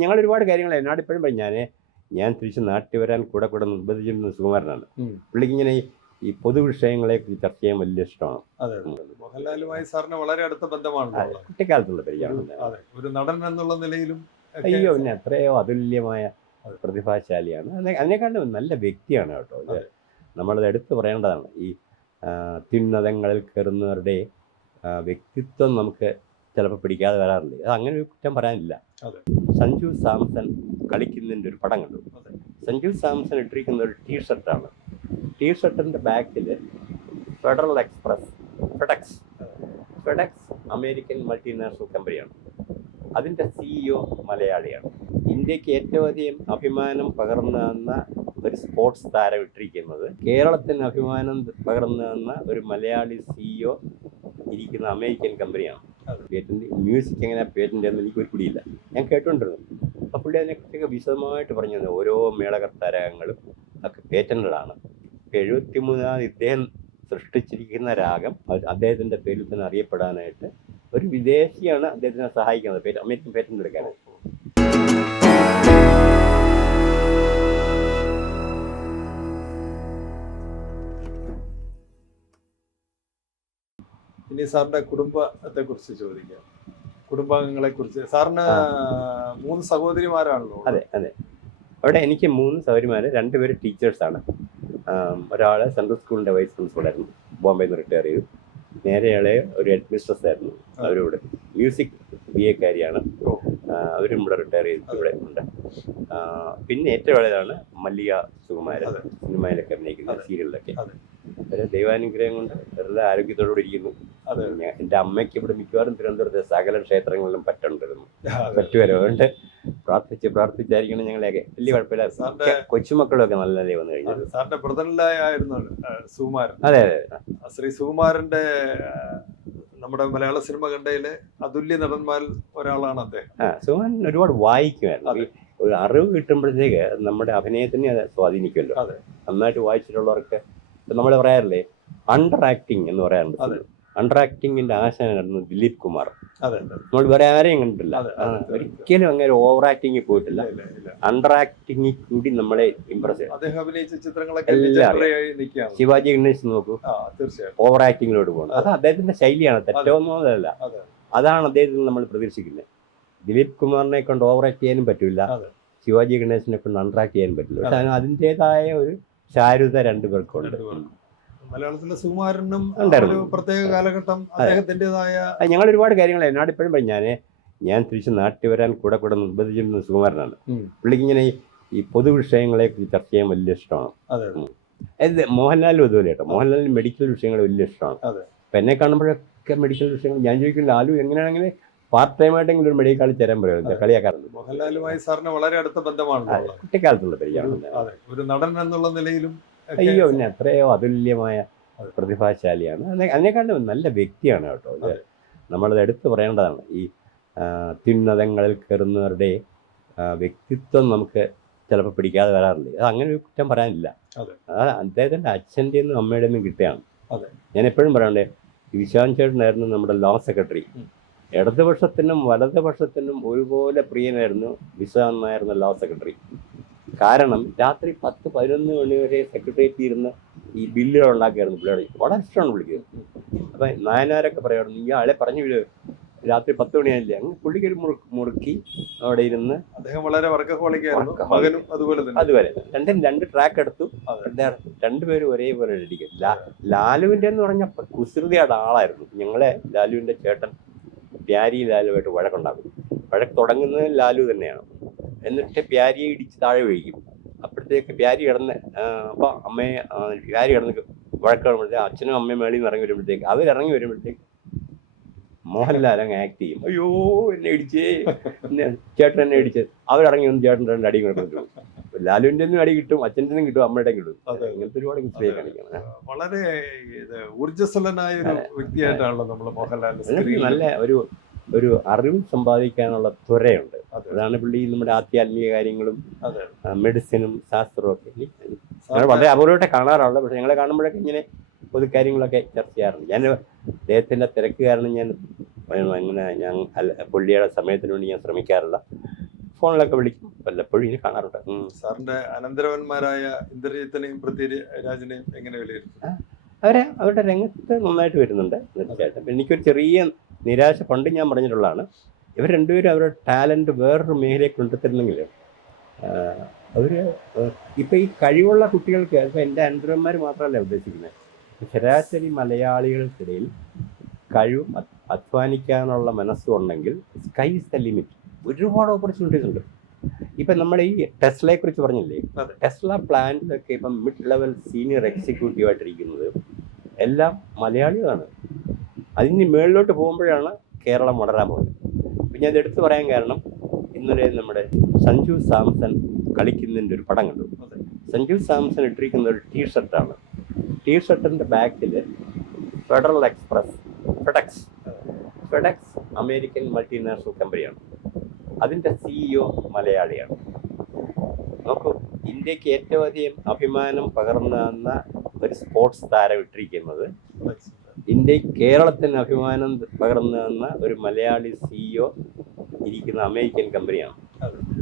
ഞങ്ങൾ ഒരുപാട് കാര്യങ്ങൾ എന്നോട് ഇപ്പോഴും പറയും. ഞാൻ തിരിച്ച് നാട്ടിൽ വരാൻ കൂടെ നിർബന്ധിച്ചിരുന്ന സുകുമാരനാണ്. പുള്ളിക്ക് ഇങ്ങനെ ഈ പൊതുവിഷയങ്ങളെ കുറിച്ച് ചർച്ച ചെയ്യാൻ വലിയ ഇഷ്ടമാണ്. അതെ, മോഹൻലാലുമായി സാറിന് വളരെ അടുത്ത ബന്ധമാണ്. കുട്ടിക്കാലത്തുള്ള പരിചയമാണ്. ഒരു നടൻ എന്നുള്ള നിലയിലും അയ്യോ, പിന്നെ എത്രയോ അതുല്യമായ പ്രതിഭാശാലിയാണ്. അതിനെക്കാളും നല്ല വ്യക്തിയാണ് കേട്ടോ. ഇത് നമ്മളത് എടുത്തു പറയേണ്ടതാണ്. ഈ അത്യുന്നതങ്ങളിൽ കയറുന്നവരുടെ വ്യക്തിത്വം നമുക്ക് ചിലപ്പോൾ പിടിക്കാതെ വരാറുണ്ട്. അത് അങ്ങനെ ഒരു കുറ്റം പറയാനില്ല. സഞ്ജു സാംസൺ കളിക്കുന്നതിൻ്റെ ഒരു പടം കണ്ടു. സഞ്ജു സാംസൺ ഇട്ടിരിക്കുന്ന ഒരു ടീഷർട്ടാണ്. ടീഷർട്ടിൻ്റെ ബാക്കിൽ federal express, FedEx American multinational കമ്പനിയാണ്. അതിൻ്റെ CEO മലയാളിയാണ്. ഇന്ത്യക്ക് ഏറ്റവും അധികം അഭിമാനം പകർന്നു തന്ന ഒരു സ്പോർട്സ് താരം ഇട്ടിരിക്കുന്നത്, കേരളത്തിന് അഭിമാനം പകർന്നു തന്ന ഒരു മലയാളി CEO ഇരിക്കുന്ന അമേരിക്കൻ കമ്പനിയാണ്. പേറ്റന്റ് മ്യൂസിക് എങ്ങനെ പേറ്റന്റ് എന്ന് എനിക്കൊരു പിടിയില്ല. ഞാൻ കേട്ടുകൊണ്ടിരുന്നു. അപ്പോൾ പുള്ളി അതിനെക്കുറിച്ചൊക്കെ വിശദമായിട്ട് പറഞ്ഞു തന്നെ. ഓരോ മേളകർത്താരകങ്ങളും ഒക്കെ പേറ്റന്റഡാണ്. 73 ഇദ്ദേഹം സൃഷ്ടിച്ചിരിക്കുന്ന രാഗം അദ്ദേഹത്തിൻ്റെ പേരിൽ തന്നെ അറിയപ്പെടാനായിട്ട് ഒരു വിദേശിയാണ് അദ്ദേഹത്തിനെ സഹായിക്കുന്നത് അമേരിക്കൻ പേറ്റന്റ് എടുക്കാൻ. ഇനി സാറിന്റെ കുടുംബത്തെ കുറിച്ച് ചോദിക്കാം. കുടുംബാംഗങ്ങളെ കുറിച്ച്. സാറിന് 3 സഹോദരിമാരാണല്ലോ? അതെ. അവിടെ എനിക്ക് 3 സഹോദരിമാർ, 2 പേര് ടീച്ചേഴ്സാണ്. ഒരാൾ സെൻട്രൽ സ്കൂളിൻ്റെ വൈസ് പ്രിൻസിപ്പളായിരുന്നു, ബോംബെയിൽ നിന്ന് റിട്ടയർ ചെയ്തു. നേരെയാളെ ഒരു ഹെഡ് മിസ്ട്രസ് ആയിരുന്നു. അവരിവിടെ മ്യൂസിക് BA കാരിയാണ്. അവരും ഇവിടെ റിട്ടയർ ചെയ്ത് ഇവിടെ ഉണ്ട്. പിന്നെ ഏറ്റവും ഇളയതാണ് മല്ലിക സുകുമാരൻ, സിനിമയിലൊക്കെ അഭിനയിക്കുന്ന സീരിയലിലൊക്കെ. അവരെ ദൈവാനുഗ്രഹം കൊണ്ട് എല്ലാ ആരോഗ്യത്തോടുകൂടി ഇരിക്കുന്നു. എൻ്റെ അമ്മയ്ക്ക് ഇവിടെ മിക്കവാറും തിരുവനന്തപുരത്തെ സകല ക്ഷേത്രങ്ങളിലും പറ്റുണ്ടായിരുന്നു. അതുകൊണ്ട് പ്രാർത്ഥിച്ചായിരിക്കണം ഞങ്ങളെയൊക്കെ. വലിയ കുഴപ്പമില്ല. കൊച്ചുമക്കളൊക്കെ നല്ല വന്നു കഴിഞ്ഞത്. സാറിന്റെ ബ്രദറിലായിരുന്നു സുകുമാരൻ. അതെ. ശ്രീ സുകുമാരന്റെ നമ്മുടെ മലയാള സിനിമ കണ്ടയിലെ അതുല്യ നടന്മാരിൽ ഒരാളാണ് അദ്ദേഹം. സുകുമാരൻ ഒരുപാട് വായിക്കുമായിരുന്നു. ഒരു അറിവ് കിട്ടുമ്പോഴത്തേക്ക് നമ്മുടെ അഭിനയത്തിനെ അത് സ്വാധീനിക്കുമല്ലോ. നന്നായിട്ട് വായിച്ചിട്ടുള്ളവർക്ക് നമ്മൾ പറയാറില്ലേ, അണ്ടർ ആക്ടിങ് എന്ന് പറയാറുണ്ട്. അണ്ടർ ആക്ടിങ്ങിന്റെ ആശാനായിരുന്നു ദിലീപ് കുമാർ. നമ്മൾ വേറെ ആരെയും കണ്ടിട്ടില്ല. ഒരിക്കലും അങ്ങനെ ഓവർ ആക്ടിങ്ങിൽ പോയിട്ടില്ല. അണ്ടർ ആക്ടിങ്ങിൽ കൂടി നമ്മളെ ഇംപ്രസ് ചെയ്യും. ശിവാജി ഗണേശ് നോക്കൂ, ഓവർ ആക്ടിങ്ങിലോട്ട് പോകുന്നത്. അത് അദ്ദേഹത്തിന്റെ ശൈലിയാണ്, തെറ്റൊന്നുമല്ല. അതാണ് അദ്ദേഹത്തിൽ നമ്മൾ പ്രതീക്ഷിക്കുന്നത്. ദിലീപ് കുമാറിനെ കൊണ്ട് ഓവർ ആക്ട് ചെയ്യാനും പറ്റില്ല, ശിവാജി ഗണേശിനെ കൊണ്ട് അണ്ടർ ആക്ട് ചെയ്യാനും പറ്റില്ല. പക്ഷെ അതിൻ്റെതായ ഒരു ചാരുത 2 പേർക്കുണ്ട്. മലയാളത്തിലെ സുകുമാരനും പ്രത്യേക കാലഘട്ടം അദ്ദേഹത്തിൻ്റെതായ. ഞങ്ങൾ ഒരുപാട് കാര്യങ്ങൾ എന്നോട് ഇപ്പോഴും പറയും. ഞാൻ തിരിച്ച് നാട്ടിൽ വരാൻ കൂടെ നിർബന്ധിച്ചിരുന്ന സുകുമാരനാണ്. പുള്ളിക്ക് ഇങ്ങനെ ഈ പൊതുവിഷയങ്ങളെ കുറിച്ച് ചർച്ച ചെയ്യാൻ വലിയ ഇഷ്ടമാണ്. മോഹൻലാലും അതുപോലെ കേട്ടോ. മോഹൻലാലിന് മെഡിക്കൽ വിഷയങ്ങൾ വലിയ ഇഷ്ടമാണ്. അപ്പം എന്നെ കാണുമ്പോഴൊക്കെ മെഡിക്കൽ വിഷയങ്ങൾ ഞാൻ ചോദിക്കും, ലാലു എങ്ങനെയാണെങ്കിൽ പാർട്ട് ടൈം ആയിട്ടെങ്കിലും ഒരു മെഡിക്കൽ കളി തരാൻ പറയുന്നത് കളിയാക്കാറുണ്ട്. മോഹൻലാലുമായി സാറിന് വളരെ അടുത്ത ബന്ധമാണ്. കുട്ടിക്കാലത്തുള്ള പരിചയമാണ്. ഒരു നടൻ എന്നുള്ള നിലയിലും അയ്യോ, പിന്നെ എത്രയോ അതുല്യമായ പ്രതിഭാശാലിയാണ്. അതിനെക്കാളും നല്ല വ്യക്തിയാണ് കേട്ടോ. ഇത് നമ്മളത് എടുത്തു പറയേണ്ടതാണ്. ഈ അത്യുന്നതങ്ങളിൽ കയറുന്നവരുടെ വ്യക്തിത്വം നമുക്ക് ചിലപ്പോൾ പിടിക്കാതെ വരാറുണ്ട്. അത് അങ്ങനെ ഒരു കുറ്റം പറയാനില്ല. അത് അദ്ദേഹത്തിൻ്റെ അച്ഛൻ്റെ നിന്നും അമ്മയുടെ നിന്നും കിട്ടുകയാണ്. ഞാൻ എപ്പോഴും പറയണ്ടേ, വിശാന്ത് ചേട്ടനായിരുന്നു നമ്മുടെ ലോ സെക്രട്ടറി. ഇടതുപക്ഷത്തിനും വലതുപക്ഷത്തിനും ഒരുപോലെ പ്രിയനായിരുന്നു വിശാന്ത് നായർ ലോ സെക്രട്ടറി. കാരണം രാത്രി 10-11 മണി വരെ സെക്രട്ടേറിയറ്റ് ഇരുന്ന് ഈ ബില്ലുകൾ ഉണ്ടാക്കിയായിരുന്നു പിള്ളേർ. വളരെ ഇഷ്ടമാണ് പുള്ളിക്ക്. അപ്പം നായനാരൊക്കെ പറയാറുണ്ട്, ഇയാളെ പറഞ്ഞു വിടുക, രാത്രി 10 മണിയായില്ലേ. അങ്ങ് പുള്ളിക്കൊരു മുറുക്കി അവിടെ ഇരുന്ന്. അദ്ദേഹം വളരെ വർക്കഹോളിക്കായിരുന്നു. അതുപോലെ 2 ട്രാക്ക് എടുത്തു. 2 പേരും ഒരേപോലെ അടിക്കും. ലാലുവിൻ്റെ എന്ന് പറഞ്ഞ കുസൃതിയുടെ ആളായിരുന്നു. ഞങ്ങളെ ലാലുവിൻ്റെ ചേട്ടൻ പ്യാരി ലാലുവായിട്ട് വഴക്കുണ്ടാക്കും. വഴക്ക് തുടങ്ങുന്നത് ലാലു തന്നെയാണ്. എന്നിട്ട് പ്യാരിയെ ഇടിച്ച് താഴെ വീഴിക്കും. അപ്പോഴത്തേക്ക് പ്യാരി കിടന്ന് പ്യാരി കിടന്ന് വഴക്കുമ്പോഴത്തേക്ക് അച്ഛനും അമ്മയും മേളിൽ നിന്ന് ഇറങ്ങി വരുമ്പോഴത്തേക്ക് അവരിറങ്ങി വരുമ്പോഴത്തേക്ക് മോഹൻലാൽ അങ്ങ് ആക്ട് ചെയ്യും. അയ്യോ എന്നെ ഇടിച്ചേ, ചേട്ടൻ എന്നെ ഇടിച്ച്. അവരിറങ്ങി വന്ന് ചേട്ടൻ 2 അടി കിട്ടും. ലാലുവിൻ്റെ ഒന്നും അടി കിട്ടും, അച്ഛൻ്റെ ഒന്നും കിട്ടും, അമ്മയുടെ കിട്ടും. ഇങ്ങനത്തെ ഒരുപാട് കുസ്തിയെ കാണിക്കണം. വളരെ ഊർജ്ജസ്വലനായ ഒരു വ്യക്തിയായിട്ടാണല്ലോ നമ്മൾ മോഹൻലാൽ. നല്ല ഒരു അറിവ് സമ്പാദിക്കാനുള്ള ത്വരയുണ്ട്. അതാണ് പുള്ളി നമ്മുടെ ആധ്യാത്മിക കാര്യങ്ങളും മെഡിസിനും ശാസ്ത്രവും ഒക്കെ ഞങ്ങൾ വളരെ അപൂർവമായിട്ട് കാണാറുള്ളത്. പക്ഷെ ഞങ്ങളെ കാണുമ്പോഴൊക്കെ ഇങ്ങനെ പൊതുക്കാര്യങ്ങളൊക്കെ ചർച്ച ചെയ്യാറുണ്ട്. ഞാൻ അദ്ദേഹത്തിൻ്റെ തിരക്ക് കാരണം ഞാൻ പുള്ളിയുടെ സമയത്തിന് വേണ്ടി ഞാൻ ശ്രമിക്കാറില്ല. ഫോണിലൊക്കെ വിളിക്കും, വല്ലപ്പോഴും ഇനി കാണാറുണ്ട്. സാറിന്റെ അനന്തരവന്മാരായ ഇന്ദ്രജിത്തിനെയും പൃഥ്വിരാജിനെയും എങ്ങനെ വിലയിരുത്തും? അവരുടെ രംഗത്ത് നന്നായിട്ട് വരുന്നുണ്ട് തീർച്ചയായിട്ടും. എനിക്കൊരു ചെറിയ നിരാശ പണ്ട് ഞാൻ പറഞ്ഞിട്ടുള്ളതാണ്, ഇവർ രണ്ടുപേരും അവരുടെ ടാലൻറ്റ് വേറൊരു മേഖലയെ കൊണ്ടെത്തിരുന്നെങ്കിൽ അവർ ഇപ്പോൾ ഈ കഴിവുള്ള കുട്ടികൾക്ക്, ഇപ്പോൾ എൻ്റെ അനന്തരവന്മാർ മാത്രമല്ല ഉദ്ദേശിക്കുന്നത്, ശരാശരി മലയാളികൾക്കിടയിൽ കഴിവും അധ്വാനിക്കാനുള്ള മനസ്സും ഉണ്ടെങ്കിൽ സ്കൈ ഇസ് ദ ലിമിറ്റ്. ഒരുപാട് ഓപ്പർച്യൂണിറ്റീസ് ഉണ്ട്. ഇപ്പം നമ്മൾ ഈ ടെസ്ലയെ കുറിച്ച് പറഞ്ഞില്ലേ, ടെസ്ല പ്ലാന്റിലൊക്കെ ഇപ്പം മിഡ് ലെവൽ സീനിയർ എക്സിക്യൂട്ടീവ് ആയിട്ടിരിക്കുന്നത് എല്ലാം മലയാളികളാണ്. അതിന് മുകളിലോട്ട് പോകുമ്പോഴാണ് കേരളം വളരാൻ പോകുന്നത്. അപ്പം ഞാൻ ഇതെടുത്ത് പറയാൻ കാരണം, ഇന്നലെ നമ്മുടെ സഞ്ജു സാംസൺ കളിക്കുന്നതിൻ്റെ ഒരു പടം കണ്ടു. സഞ്ജു സാംസൺ ഇട്ടിരിക്കുന്ന ഒരു ടീഷർട്ടാണ്. ടീഷർട്ടിൻ്റെ ബാക്കിൽ federal express, FedEx American multinational കമ്പനിയാണ്. അതിൻ്റെ CEO മലയാളിയാണ്. നോക്കൂ, ഇന്ത്യക്ക് ഏറ്റവും അധികം അഭിമാനം പകർന്നു തന്ന ഒരു സ്പോർട്സ് താരം ഇട്ടിരിക്കുന്നത്, കേരളത്തിന് അഭിമാനം പകർന്നു തന്ന ഒരു മലയാളി CEO ഇരിക്കുന്ന അമേരിക്കൻ കമ്പനിയാണ്.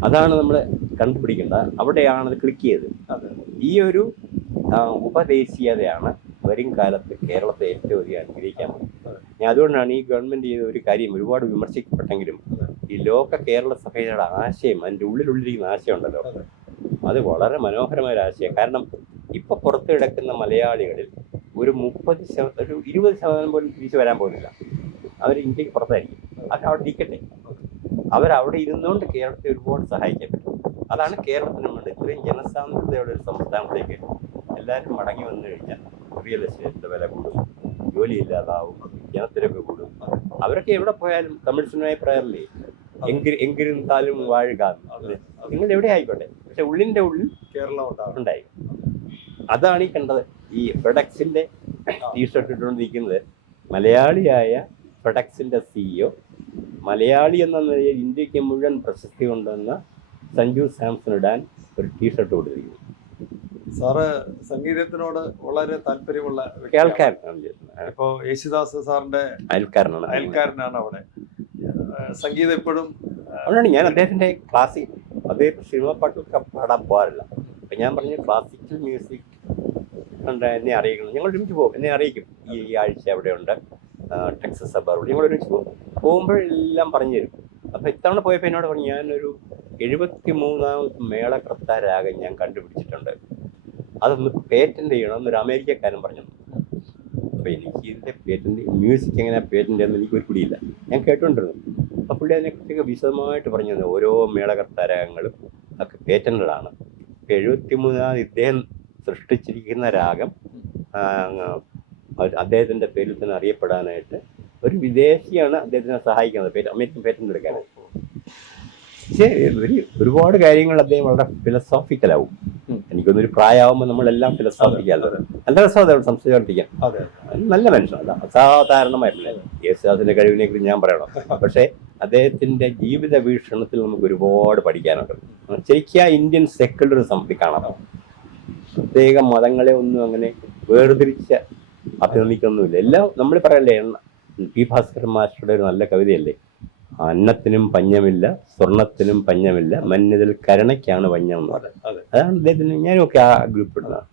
അതാണ് നമ്മൾ കണ്ടുപിടിക്കേണ്ടത്. അവിടെയാണ് അത് ക്ലിക്ക് ചെയ്തത്. ഈ ഒരു ഉപദേശീയതയാണ് വരും കാലത്ത് കേരളത്തെ ഏറ്റവും അധികം അനുഗ്രഹിക്കാൻ പോകുന്നത്. ഞാൻ അതുകൊണ്ടാണ് ഈ ഗവൺമെൻറ് ചെയ്ത ഒരു കാര്യം ഒരുപാട് വിമർശിക്കപ്പെട്ടെങ്കിലും ഈ ലോക കേരള സഭയുടെ ആശയം, അതിൻ്റെ ഉള്ളിലിരിക്കുന്ന ആശയം ഉണ്ടല്ലോ, അത് വളരെ മനോഹരമായ ഒരു ആശയം. കാരണം ഇപ്പോൾ പുറത്ത് കിടക്കുന്ന മലയാളികളിൽ ഒരു 20% പോലും തിരിച്ചു വരാൻ പോകുന്നില്ല. അവർ ഇന്ത്യക്ക് പുറത്തായിരിക്കും. അത് അവിടെ ഇരിക്കട്ടെ. അവരവിടെ ഇരുന്നുകൊണ്ട് കേരളത്തെ ഒരുപാട് സഹായിക്കാൻ പറ്റും. അതാണ് കേരളത്തിന് വേണ്ടത്. ഇത്രയും ജനസാന്ദ്രതയുള്ള ഒരു സംസ്ഥാനത്തേക്ക് എല്ലാവരും മടങ്ങി വന്നു കഴിഞ്ഞാൽ റിയൽ എസ്റ്റേറ്റിൻ്റെ വില കൂടും, ജോലിയില്ലാതാവും, ജനത്തിരക്ക് കൂടും. അവരൊക്കെ എവിടെ പോയാലും തമിഴ് സിനിമയെ പറയാറില്ലേ, എങ്കിലും താലും വാഴുക, നിങ്ങൾ എവിടെ ആയിക്കോട്ടെ, പക്ഷെ ഉള്ളിൻ്റെ ഉള്ളിൽ കേരളം ഉണ്ടായി. അതാണ് ഈ കണ്ടത്. ഈ ഫെഡക്സിൻ്റെ ടീഷർട്ട് ഇട്ടുകൊണ്ടിരിക്കുന്നത് മലയാളിയായ ഫെഡക്സിൻ്റെ CEO, മലയാളി എന്ന നിലയിൽ ഇന്ത്യക്ക് മുഴുവൻ പ്രശസ്തി കൊണ്ടുവന്ന സഞ്ജു സാംസൺ ഇടാൻ ഒരു ടീഷർട്ട് കൊടുത്തിരിക്കുന്നു. സാറ് സംഗീതത്തിനോട് വളരെ താല്പര്യമുള്ള കേൾക്കാരനാണ്. ഇപ്പോൾ യേശുദാസ് സാറിന്റെ അയൽക്കാരനാണ് അവിടെ. സംഗീതം ഇപ്പോഴും അതുകൊണ്ടാണ് ഞാൻ അദ്ദേഹത്തിൻ്റെ സിനിമ പാട്ടൊക്കെ പാടാൻ പോകാറില്ല. അപ്പം ഞാൻ പറഞ്ഞു, ക്ലാസിക്കൽ മ്യൂസിക് ഉണ്ട്, എന്നെ അറിയിക്കണം. ഞങ്ങൾ ഒരുമിച്ച് പോകും, എന്നെ അറിയിക്കും. ഈ ആഴ്ച അവിടെയുണ്ട്, ടെക്സസ് സബർബിൽ. ഞങ്ങൾ ഒരുമിച്ച് പോകുമ്പോഴെല്ലാം പറഞ്ഞു തരും. അപ്പോൾ ഇത്തവണ പോയപ്പോൾ എന്നോട് പറഞ്ഞു, ഞാനൊരു 73ാമത്തെ മേളകർത്ത രാഗം ഞാൻ കണ്ടുപിടിച്ചിട്ടുണ്ട്, അതൊന്ന് പേറ്റൻ്റ് ചെയ്യണം എന്നൊരു അമേരിക്കക്കാരൻ പറഞ്ഞു. അപ്പോൾ എനിക്ക് ഇതിൻ്റെ മ്യൂസിക് എങ്ങനെയാണ് പേറ്റൻ്റ് എന്ന് എനിക്കൊരു പിടിയില്ല. ഞാൻ കേട്ടുകൊണ്ടിരുന്നു. അപ്പോൾ പുള്ളി അതിനെക്കുറിച്ചൊക്കെ വിശദമായിട്ട് പറഞ്ഞു തന്നെ. ഓരോ മേളകർത്ത രാഗങ്ങളും ഒക്കെ പേറ്റൻ്റഡാണ്. 73ാമത് ഇദ്ദേഹം സൃഷ്ടിച്ചിരിക്കുന്ന രാഗം അദ്ദേഹത്തിൻ്റെ പേരിൽ തന്നെ അറിയപ്പെടാനായിട്ട് ഒരു വിദേശിയാണ് അദ്ദേഹത്തിനെ സഹായിക്കുന്നത്, അമേരിക്കൻ പേറ്റൻ്റ് എടുക്കാനായിട്ട്. പക്ഷേ ഒരുപാട് കാര്യങ്ങൾ അദ്ദേഹം വളരെ ഫിലോസോഫിക്കലാവും. എനിക്കൊന്നൊരു പ്രായമാകുമ്പോൾ നമ്മളെല്ലാം ഫിലോസോഫിക്കല്ലോ. നല്ല രസമാണ് സംസാരിക്കാൻ. നല്ല മനുഷ്യനല്ല, അസാധാരണമായിട്ടില്ല. യേശുദാസിന്റെ കഴിവിനെ കുറിച്ച് ഞാൻ പറയണം. പക്ഷേ അദ്ദേഹത്തിന്റെ ജീവിത വീക്ഷണത്തിൽ നമുക്ക് ഒരുപാട് പഠിക്കാനുണ്ട്. ശരിക്കും ഇന്ത്യൻ സെക്യുലറിസം കാണാം. പ്രത്യേക മതങ്ങളെ ഒന്നും അങ്ങനെ വേർതിരിച്ച് അഭിനന്ദിക്കൊന്നുമില്ല. എല്ലാം നമ്മൾ പറയല്ലേ, പി ഭാസ്കരൻ മാസ്റ്ററുടെ ഒരു നല്ല കവിതയല്ലേ, അന്നത്തിനും പഞ്ഞമില്ല, സ്വർണത്തിനും പഞ്ഞമില്ല, മഞ്ഞതിൽ കരുണയ്ക്കാണ് പഞ്ഞം എന്ന് പറയുന്നത്. അതാണ് അദ്ദേഹത്തിന്. ഞാനൊക്കെ ആ ഗ്രൂപ്പിടുന്നതാണ്.